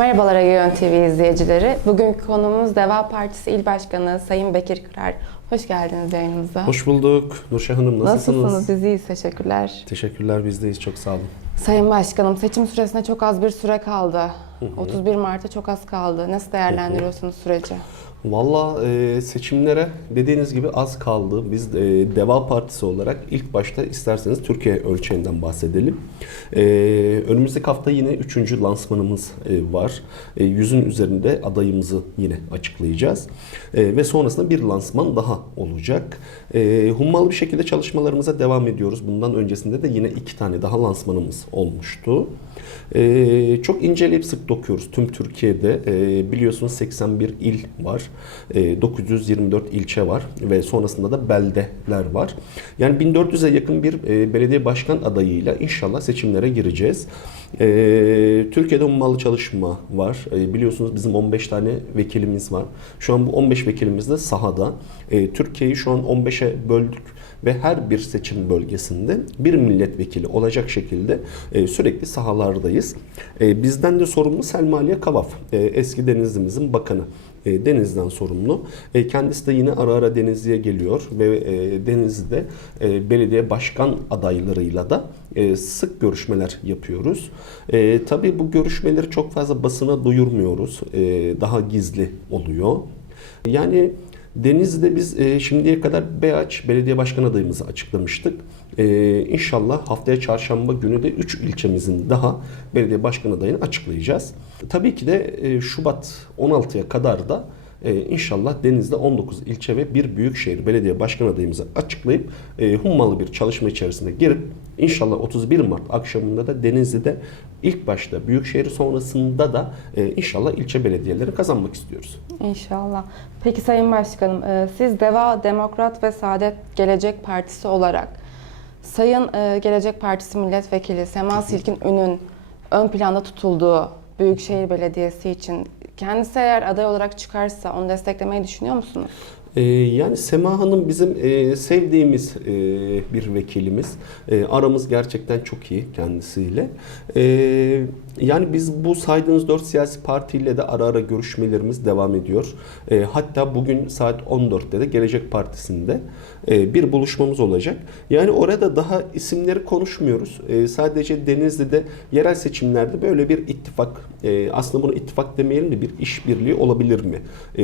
Merhabalar Ege TV izleyicileri. Bugünkü konuğumuz Deva Partisi İl Başkanı Sayın Bekir Kırar. Hoş geldiniz yayınımıza. Hoş bulduk. Nurşah Hanım nasılsınız? Nasılsınız? Biz iyiyiz. Teşekkürler. Teşekkürler bizdeyiz. Çok sağ olun. Sayın Başkanım seçim süresine çok az bir süre kaldı. 31 Mart'a çok az kaldı. Nasıl değerlendiriyorsunuz süreci? Valla e, seçimlere dediğiniz gibi az kaldı. Biz e, Deva Partisi olarak ilk başta isterseniz Türkiye ölçeğinden bahsedelim. E, önümüzdeki hafta yine üçüncü lansmanımız e, var. E, yüzün üzerinde adayımızı yine açıklayacağız. E, ve sonrasında bir lansman daha olacak. E, hummalı bir şekilde çalışmalarımıza devam ediyoruz. Bundan öncesinde de yine iki tane daha lansmanımız olmuştu. E, çok inceleyip sık dokuyoruz tüm Türkiye'de. E, biliyorsunuz 81 il var. E, 924 ilçe var ve sonrasında da beldeler var. Yani 1400'e yakın bir e, belediye başkan adayıyla inşallah seçimlere gireceğiz. E, Türkiye'de ummalı çalışma var. E, biliyorsunuz bizim 15 tane vekilimiz var. Şu an bu 15 vekilimiz de sahada. E, Türkiye'yi şu an 15'e böldük ve her bir seçim bölgesinde bir milletvekili olacak şekilde e, sürekli sahalardayız. E, bizden de sorumlu Selmaliye Kavaf, e, eski Denizli'mizin bakanı. E, Denizli'den sorumlu. E, kendisi de yine ara ara Denizli'ye geliyor ve e, Denizli'de e, belediye başkan adaylarıyla da e, sık görüşmeler yapıyoruz. E, tabii bu görüşmeleri çok fazla basına duyurmuyoruz. E, daha gizli oluyor. Yani Denizli'de biz e, şimdiye kadar BH belediye başkan adayımızı açıklamıştık. E, inşallah haftaya çarşamba günü de 3 ilçemizin daha belediye başkan adayını açıklayacağız. Tabii ki de e, Şubat 16'ya kadar da e, inşallah Deniz'de 19 ilçe ve bir büyükşehir belediye başkan adayımızı açıklayıp e, hummalı bir çalışma içerisine girip inşallah 31 Mart akşamında da Denizli'de ilk başta büyükşehir sonrasında da e, inşallah ilçe belediyeleri kazanmak istiyoruz. İnşallah. Peki Sayın Başkanım, e, siz Deva Demokrat ve Saadet Gelecek Partisi olarak Sayın e, Gelecek Partisi Milletvekili Sema Silkin Ün'ün ön planda tutulduğu Büyükşehir Belediyesi için kendisi eğer aday olarak çıkarsa onu desteklemeyi düşünüyor musunuz? Ee, yani Sema Hanım bizim e, sevdiğimiz e, bir vekilimiz. E, aramız gerçekten çok iyi kendisiyle. Yani biz bu saydığınız dört siyasi partiyle de ara ara görüşmelerimiz devam ediyor. Hatta bugün saat 14'te de Gelecek Partisi'nde bir buluşmamız olacak. Yani orada daha isimleri konuşmuyoruz. Sadece Denizli'de yerel seçimlerde böyle bir ittifak, aslında bunu ittifak demeyelim de bir işbirliği olabilir mi?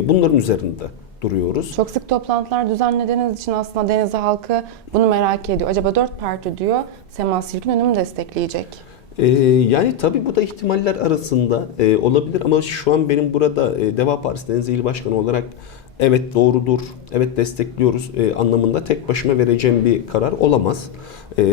Bunların üzerinde duruyoruz. Çok sık toplantılar düzenlediğiniz için aslında Denizli halkı bunu merak ediyor. Acaba dört parti diyor Sema Silkin Ün'ü mü destekleyecek? Ee, yani tabii bu da ihtimaller arasında e, olabilir ama şu an benim burada e, Deva Partisi Denizli İl Başkanı olarak evet doğrudur, evet destekliyoruz e, anlamında tek başıma vereceğim bir karar olamaz. E,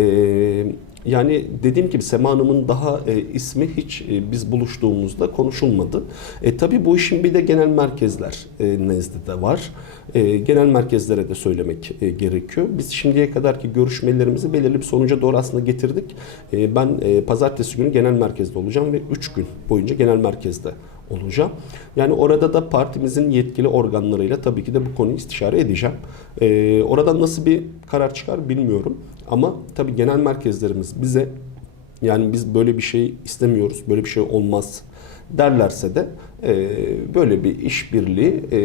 yani dediğim gibi Sema Hanım'ın daha e, ismi hiç e, biz buluştuğumuzda konuşulmadı. E, tabii bu işin bir de genel merkezler e, nezdinde var. E, genel merkezlere de söylemek e, gerekiyor. Biz şimdiye kadarki görüşmelerimizi belirli bir sonuca doğru aslında getirdik. E, ben e, pazartesi günü genel merkezde olacağım ve 3 gün boyunca genel merkezde olacağım. Yani orada da partimizin yetkili organlarıyla tabii ki de bu konuyu istişare edeceğim. Ee, oradan nasıl bir karar çıkar bilmiyorum. Ama tabii genel merkezlerimiz bize yani biz böyle bir şey istemiyoruz, böyle bir şey olmaz derlerse de e, böyle bir işbirliği e,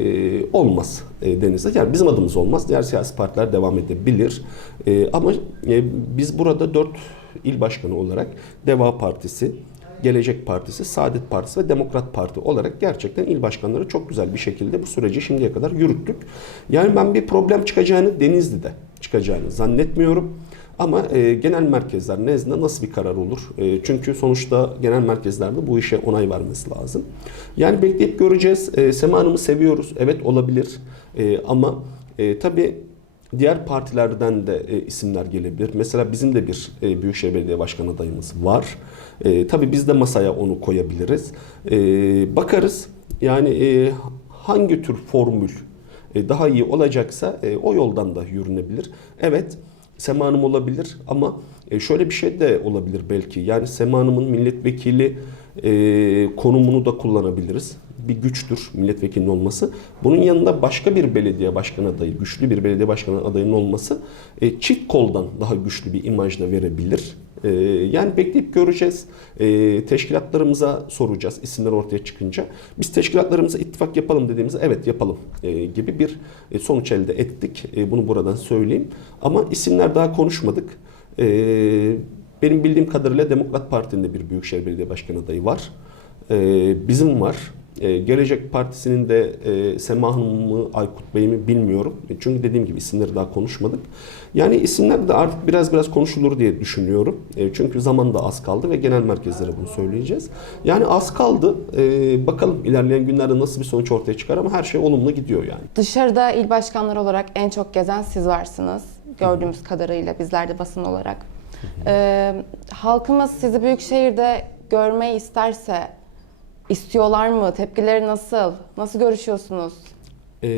olmaz e, denizde. Yani bizim adımız olmaz. Diğer siyasi partiler devam edebilir. E, ama e, biz burada dört il başkanı olarak Deva Partisi, Gelecek Partisi, Saadet Partisi ve Demokrat Parti olarak gerçekten il başkanları çok güzel bir şekilde bu süreci şimdiye kadar yürüttük. Yani ben bir problem çıkacağını Denizli'de çıkacağını zannetmiyorum. Ama e, genel merkezler nezdinde nasıl bir karar olur? E, çünkü sonuçta genel merkezlerde bu işe onay vermesi lazım. Yani bekleyip göreceğiz. E, Sema Hanım'ı seviyoruz. Evet olabilir. E, ama e, tabii Diğer partilerden de e, isimler gelebilir. Mesela bizim de bir e, Büyükşehir Belediye Başkanı adayımız var. E, tabii biz de masaya onu koyabiliriz. E, bakarız yani e, hangi tür formül e, daha iyi olacaksa e, o yoldan da yürünebilir. Evet Sema Hanım olabilir ama e, şöyle bir şey de olabilir belki. Yani Sema Hanım'ın milletvekili e, konumunu da kullanabiliriz bir güçtür milletvekilinin olması. Bunun yanında başka bir belediye başkanı adayı, güçlü bir belediye başkanı adayının olması e, çift koldan daha güçlü bir imaj da verebilir. E, yani bekleyip göreceğiz. E, teşkilatlarımıza soracağız isimler ortaya çıkınca. Biz teşkilatlarımıza ittifak yapalım dediğimizde evet yapalım e, gibi bir e, sonuç elde ettik. E, bunu buradan söyleyeyim. Ama isimler daha konuşmadık. Benim bildiğim kadarıyla Demokrat Parti'nin de bir Büyükşehir Belediye Başkanı adayı var. Bizim var. E, Gelecek Partisi'nin de e, Sema Hanım mı, Aykut Bey mi bilmiyorum. E, Çünkü dediğim gibi isimleri daha konuşmadık. Yani isimler de artık biraz biraz konuşulur diye düşünüyorum. E, çünkü zaman da az kaldı ve genel merkezlere bunu söyleyeceğiz. Yani az kaldı. E, bakalım ilerleyen günlerde nasıl bir sonuç ortaya çıkar ama her şey olumlu gidiyor yani. Dışarıda il başkanları olarak en çok gezen siz varsınız. Gördüğümüz kadarıyla bizler de basın olarak. Ee, halkımız sizi büyük şehirde görmeyi isterse istiyorlar mı? Tepkileri nasıl? Nasıl görüşüyorsunuz? Ee,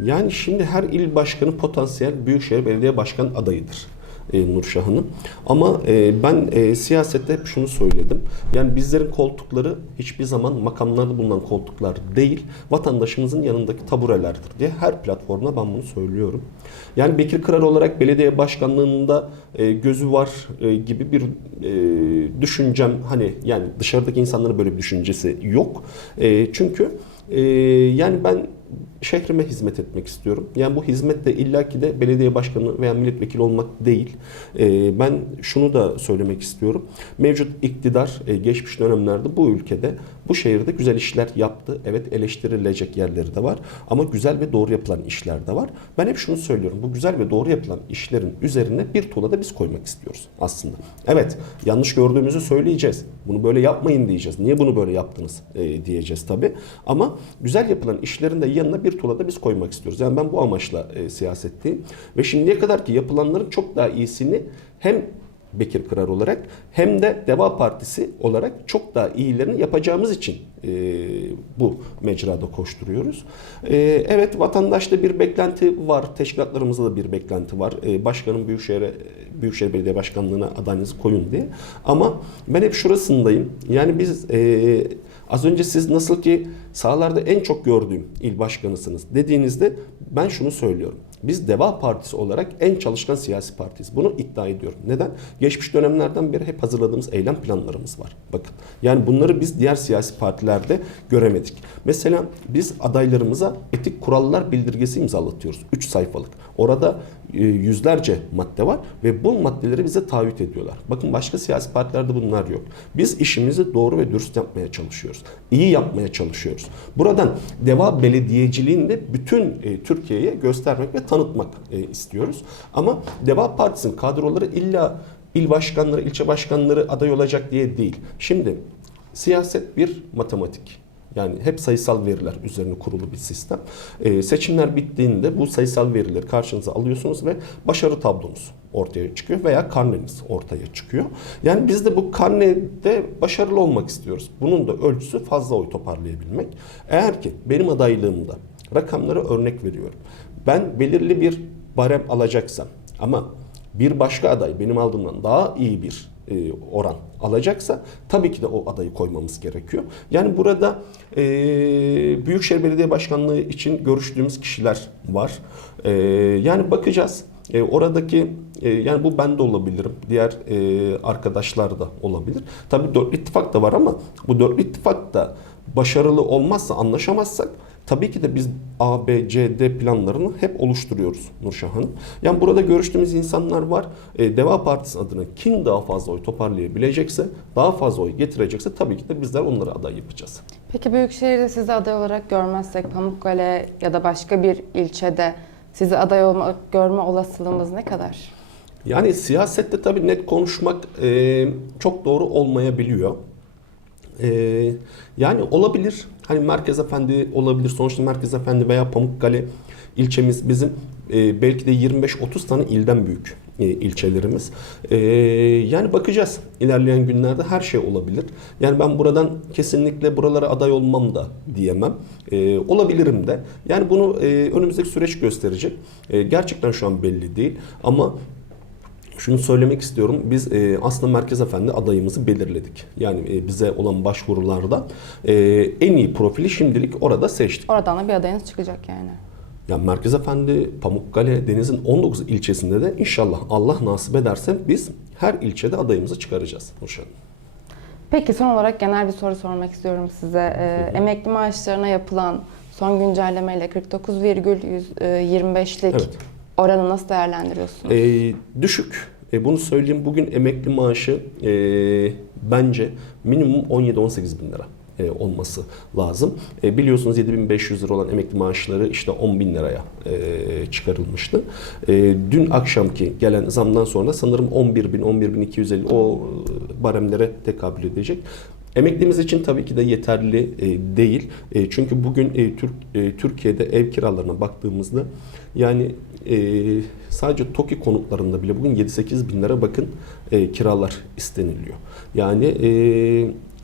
yani şimdi her il başkanı potansiyel Büyükşehir Belediye Başkan adayıdır. E, Nurşah Hanım. Ama e, ben e, siyasette hep şunu söyledim. Yani bizlerin koltukları hiçbir zaman makamlarda bulunan koltuklar değil, vatandaşımızın yanındaki taburelerdir diye her platformda ben bunu söylüyorum. Yani Bekir Kırar olarak belediye başkanlığında e, gözü var gibi bir düşüncem hani yani dışarıdaki insanların böyle bir düşüncesi yok. E, çünkü e, yani ben şehrime hizmet etmek istiyorum. Yani bu hizmet de illaki de belediye başkanı veya milletvekili olmak değil. Ee, ben şunu da söylemek istiyorum. Mevcut iktidar e, geçmiş dönemlerde bu ülkede, bu şehirde güzel işler yaptı. Evet eleştirilecek yerleri de var ama güzel ve doğru yapılan işler de var. Ben hep şunu söylüyorum. Bu güzel ve doğru yapılan işlerin üzerine bir tuğla da biz koymak istiyoruz aslında. Evet yanlış gördüğümüzü söyleyeceğiz. Bunu böyle yapmayın diyeceğiz. Niye bunu böyle yaptınız e, diyeceğiz tabii. Ama güzel yapılan işlerin de yanına bir tuğla da biz koymak istiyoruz. Yani ben bu amaçla e, siyasetteyim. Ve şimdiye kadar ki yapılanların çok daha iyisini hem Bekir Kırar olarak hem de Deva Partisi olarak çok daha iyilerini yapacağımız için e, bu mecrada koşturuyoruz. E, evet vatandaşta bir beklenti var. Teşkilatlarımızda da bir beklenti var. E, başkanın Büyükşehir'e Büyükşehir Belediye Başkanlığı'na adayınızı koyun diye. Ama ben hep şurasındayım. Yani biz e, az önce siz nasıl ki sahalarda en çok gördüğüm il başkanısınız dediğinizde ben şunu söylüyorum. Biz Deva Partisi olarak en çalışkan siyasi partiyiz. Bunu iddia ediyorum. Neden? Geçmiş dönemlerden beri hep hazırladığımız eylem planlarımız var. Bakın. Yani bunları biz diğer siyasi partilerde göremedik. Mesela biz adaylarımıza etik kurallar bildirgesi imzalatıyoruz. 3 sayfalık. Orada yüzlerce madde var ve bu maddeleri bize taahhüt ediyorlar. Bakın başka siyasi partilerde bunlar yok. Biz işimizi doğru ve dürüst yapmaya çalışıyoruz. İyi yapmaya çalışıyoruz. Buradan Deva Belediyeciliğini de bütün e, Türkiye'ye göstermek ve tanıtmak e, istiyoruz. Ama Deva Partisi'nin kadroları illa il başkanları, ilçe başkanları aday olacak diye değil. Şimdi siyaset bir matematik. Yani hep sayısal veriler üzerine kurulu bir sistem. Ee, seçimler bittiğinde bu sayısal verileri karşınıza alıyorsunuz ve başarı tablonuz ortaya çıkıyor veya karneniz ortaya çıkıyor. Yani biz de bu karnede başarılı olmak istiyoruz. Bunun da ölçüsü fazla oy toparlayabilmek. Eğer ki benim adaylığımda rakamlara örnek veriyorum. Ben belirli bir barem alacaksam ama bir başka aday benim aldığımdan daha iyi bir e, oran alacaksa tabii ki de o adayı koymamız gerekiyor. Yani burada e, Büyükşehir Belediye Başkanlığı için görüştüğümüz kişiler var. E, yani bakacağız. E, oradaki e, yani bu ben de olabilirim. Diğer e, arkadaşlar da olabilir. Tabii dört ittifak da var ama bu dört ittifak da başarılı olmazsa, anlaşamazsak Tabii ki de biz A, B, C, D planlarını hep oluşturuyoruz Nurşah Hanım. Yani burada görüştüğümüz insanlar var. E, Deva Partisi adına kim daha fazla oy toparlayabilecekse, daha fazla oy getirecekse tabii ki de bizler onları aday yapacağız. Peki Büyükşehir'de sizi aday olarak görmezsek Pamukkale ya da başka bir ilçede sizi aday olma, görme olasılığımız ne kadar? Yani siyasette tabii net konuşmak e, çok doğru olmayabiliyor. E, yani olabilir. Hani Merkez Efendi olabilir. Sonuçta Merkez Efendi veya Pamukkale ilçemiz bizim e, belki de 25-30 tane ilden büyük e, ilçelerimiz. E, yani bakacağız. İlerleyen günlerde her şey olabilir. Yani ben buradan kesinlikle buralara aday olmam da diyemem. E, olabilirim de. Yani bunu e, önümüzdeki süreç gösterecek. E, gerçekten şu an belli değil. Ama şunu söylemek istiyorum. Biz e, aslında Merkez Efendi adayımızı belirledik. Yani e, bize olan başvurularda e, en iyi profili şimdilik orada seçtik. Oradan da bir adayınız çıkacak yani. Yani Merkez Efendi, Pamukkale, Deniz'in 19 ilçesinde de inşallah Allah nasip ederse biz her ilçede adayımızı çıkaracağız Nurşen. Peki son olarak genel bir soru sormak istiyorum size. Ee, emekli maaşlarına yapılan son güncellemeyle 49,25'lik Evet. Oranı nasıl değerlendiriyorsunuz? Ee, düşük. E, bunu söyleyeyim bugün emekli maaşı e, bence minimum 17-18 bin lira e, olması lazım. E, biliyorsunuz 7500 lira olan emekli maaşları işte 10 bin liraya e, çıkarılmıştı. E, dün akşamki gelen zamdan sonra sanırım 11 bin, 11 bin 250 o e, baremlere tekabül edecek. Emeklimiz için tabii ki de yeterli e, değil. E, çünkü bugün e, Türk e, Türkiye'de ev kiralarına baktığımızda yani e, sadece TOKİ konutlarında bile bugün 7-8 bin lira bakın e, kiralar isteniliyor. Yani e,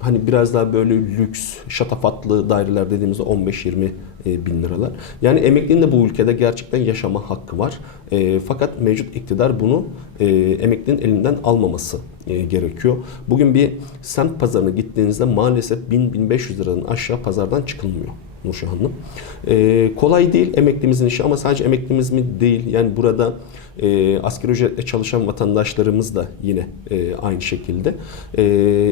hani biraz daha böyle lüks, şatafatlı daireler dediğimizde 15-20 e, bin liralar. Yani emeklinin de bu ülkede gerçekten yaşama hakkı var. E, fakat mevcut iktidar bunu e, emeklinin elinden almaması e, gerekiyor. Bugün bir semt pazarına gittiğinizde maalesef 1000-1500 liradan aşağı pazardan çıkılmıyor. Nurşah Hanım. E, kolay değil emeklimizin işi ama sadece emeklimiz mi değil. Yani burada e, asgari ücretle çalışan vatandaşlarımız da yine e, aynı şekilde. E,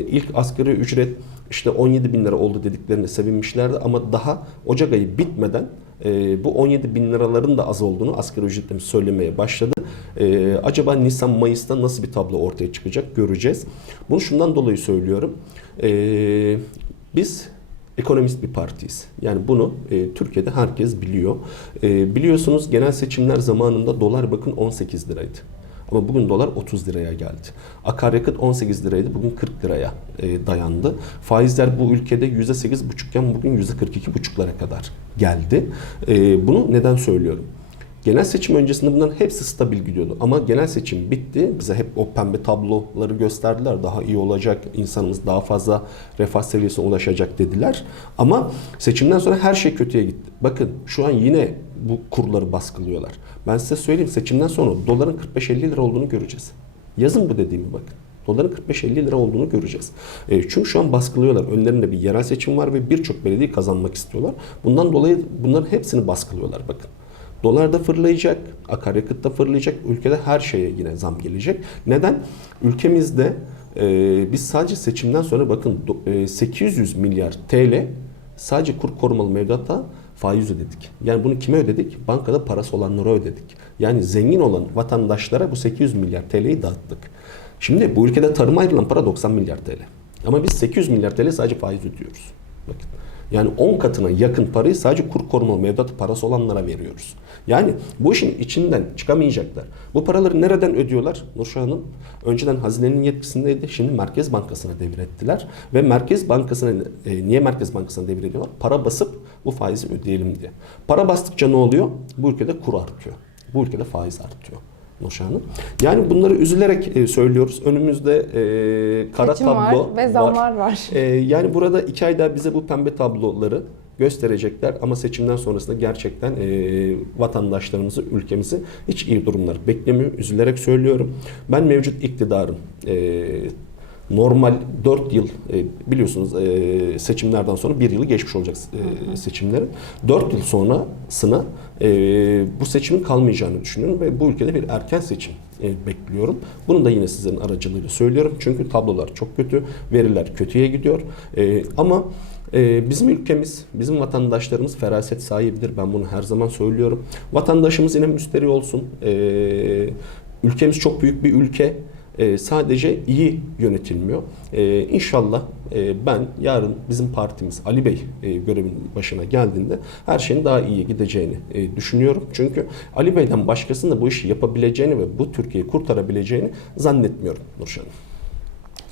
ilk asgari ücret işte 17 bin lira oldu dediklerinde sevinmişlerdi ama daha Ocak ayı bitmeden e, bu 17 bin liraların da az olduğunu asgari ücretle söylemeye başladı. E, acaba Nisan Mayıs'ta nasıl bir tablo ortaya çıkacak göreceğiz. Bunu şundan dolayı söylüyorum. E, biz ekonomist bir partiyiz. Yani bunu e, Türkiye'de herkes biliyor. E, biliyorsunuz genel seçimler zamanında dolar bakın 18 liraydı. Ama bugün dolar 30 liraya geldi. Akaryakıt 18 liraydı, bugün 40 liraya e, dayandı. Faizler bu ülkede %8,5 iken bugün %42,5'lara kadar geldi. E, bunu neden söylüyorum? Genel seçim öncesinde bunların hepsi stabil gidiyordu. Ama genel seçim bitti. Bize hep o pembe tabloları gösterdiler. Daha iyi olacak, insanımız daha fazla refah seviyesine ulaşacak dediler. Ama seçimden sonra her şey kötüye gitti. Bakın şu an yine bu kurları baskılıyorlar. Ben size söyleyeyim seçimden sonra doların 45-50 lira olduğunu göreceğiz. Yazın bu dediğimi bakın. Doların 45-50 lira olduğunu göreceğiz. E, çünkü şu an baskılıyorlar. Önlerinde bir yerel seçim var ve birçok belediye kazanmak istiyorlar. Bundan dolayı bunların hepsini baskılıyorlar bakın. Dolar da fırlayacak, akaryakıt da fırlayacak, ülkede her şeye yine zam gelecek. Neden? Ülkemizde e, biz sadece seçimden sonra bakın e, 800 milyar TL sadece kur korumalı mevduatta faiz ödedik. Yani bunu kime ödedik? Bankada parası olanlara ödedik. Yani zengin olan vatandaşlara bu 800 milyar TL'yi dağıttık. Şimdi bu ülkede tarıma ayrılan para 90 milyar TL. Ama biz 800 milyar TL sadece faiz ödüyoruz. Bakın. Yani 10 katına yakın parayı sadece kur korumalı mevduat parası olanlara veriyoruz. Yani bu işin içinden çıkamayacaklar. Bu paraları nereden ödüyorlar? Nurşah Hanım önceden hazinenin yetkisindeydi. Şimdi Merkez Bankası'na devrettiler. Ve Merkez Bankası'na e, niye Merkez Bankası'na devrediyorlar? Para basıp bu faizi ödeyelim diye. Para bastıkça ne oluyor? Bu ülkede kur artıyor. Bu ülkede faiz artıyor. Hanım. Yani bunları üzülerek e, söylüyoruz. Önümüzde e, kara Seçim tablo var ve zamlar var. ee, yani burada iki ay daha bize bu pembe tabloları gösterecekler ama seçimden sonrasında gerçekten e, vatandaşlarımızı, ülkemizi hiç iyi durumlar beklemiyor. Üzülerek söylüyorum. Ben mevcut iktidarın e, normal 4 yıl e, biliyorsunuz e, seçimlerden sonra 1 yılı geçmiş olacak e, seçimlerin. 4 yıl sonrasına e, bu seçimin kalmayacağını düşünüyorum ve bu ülkede bir erken seçim e, bekliyorum. Bunu da yine sizlerin aracılığıyla söylüyorum. Çünkü tablolar çok kötü, veriler kötüye gidiyor. E, ama bizim ülkemiz, bizim vatandaşlarımız feraset sahibidir. Ben bunu her zaman söylüyorum. Vatandaşımız yine müsteri olsun. Ülkemiz çok büyük bir ülke. E, sadece iyi yönetilmiyor. E, inşallah e, ben yarın bizim partimiz Ali Bey e, görevin başına geldiğinde her şeyin daha iyi gideceğini e, düşünüyorum. Çünkü Ali Bey'den başkasının da bu işi yapabileceğini ve bu Türkiye'yi kurtarabileceğini zannetmiyorum Nurşen Hanım.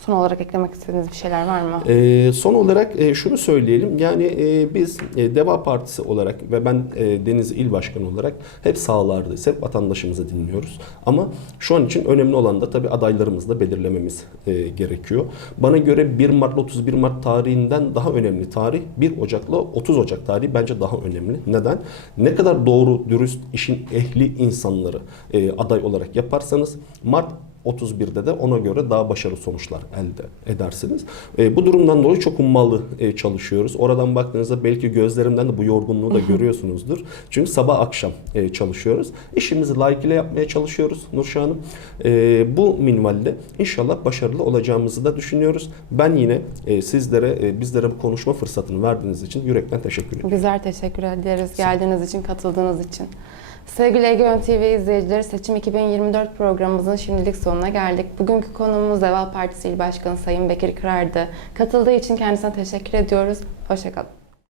Son olarak eklemek istediğiniz bir şeyler var mı? Ee, son olarak e, şunu söyleyelim. Yani e, biz e, Deva Partisi olarak ve ben e, Denizli İl Başkanı olarak hep sahalardayız. Hep vatandaşımızı dinliyoruz. Ama şu an için önemli olan da tabii adaylarımızı da belirlememiz e, gerekiyor. Bana göre 1 Mart 31 Mart tarihinden daha önemli tarih 1 Ocak'la 30 Ocak tarihi bence daha önemli. Neden? Ne kadar doğru, dürüst, işin ehli insanları e, aday olarak yaparsanız Mart 31'de de ona göre daha başarılı sonuçlar elde edersiniz. E, bu durumdan dolayı çok ummalı e, çalışıyoruz. Oradan baktığınızda belki gözlerimden de bu yorgunluğu da görüyorsunuzdur. Çünkü sabah akşam e, çalışıyoruz. İşimizi layıkıyla yapmaya çalışıyoruz Nurşah Hanım. E, bu minvalde inşallah başarılı olacağımızı da düşünüyoruz. Ben yine e, sizlere, e, bizlere bu konuşma fırsatını verdiğiniz için yürekten teşekkür ediyorum. Bizler teşekkür ederiz geldiğiniz için, katıldığınız için. Sevgili Egeon TV izleyicileri Seçim 2024 programımızın şimdilik sonuna geldik. Bugünkü konuğumuz Deva Partisi İl Başkanı Sayın Bekir Kırar'dı. Katıldığı için kendisine teşekkür ediyoruz. Hoşçakalın.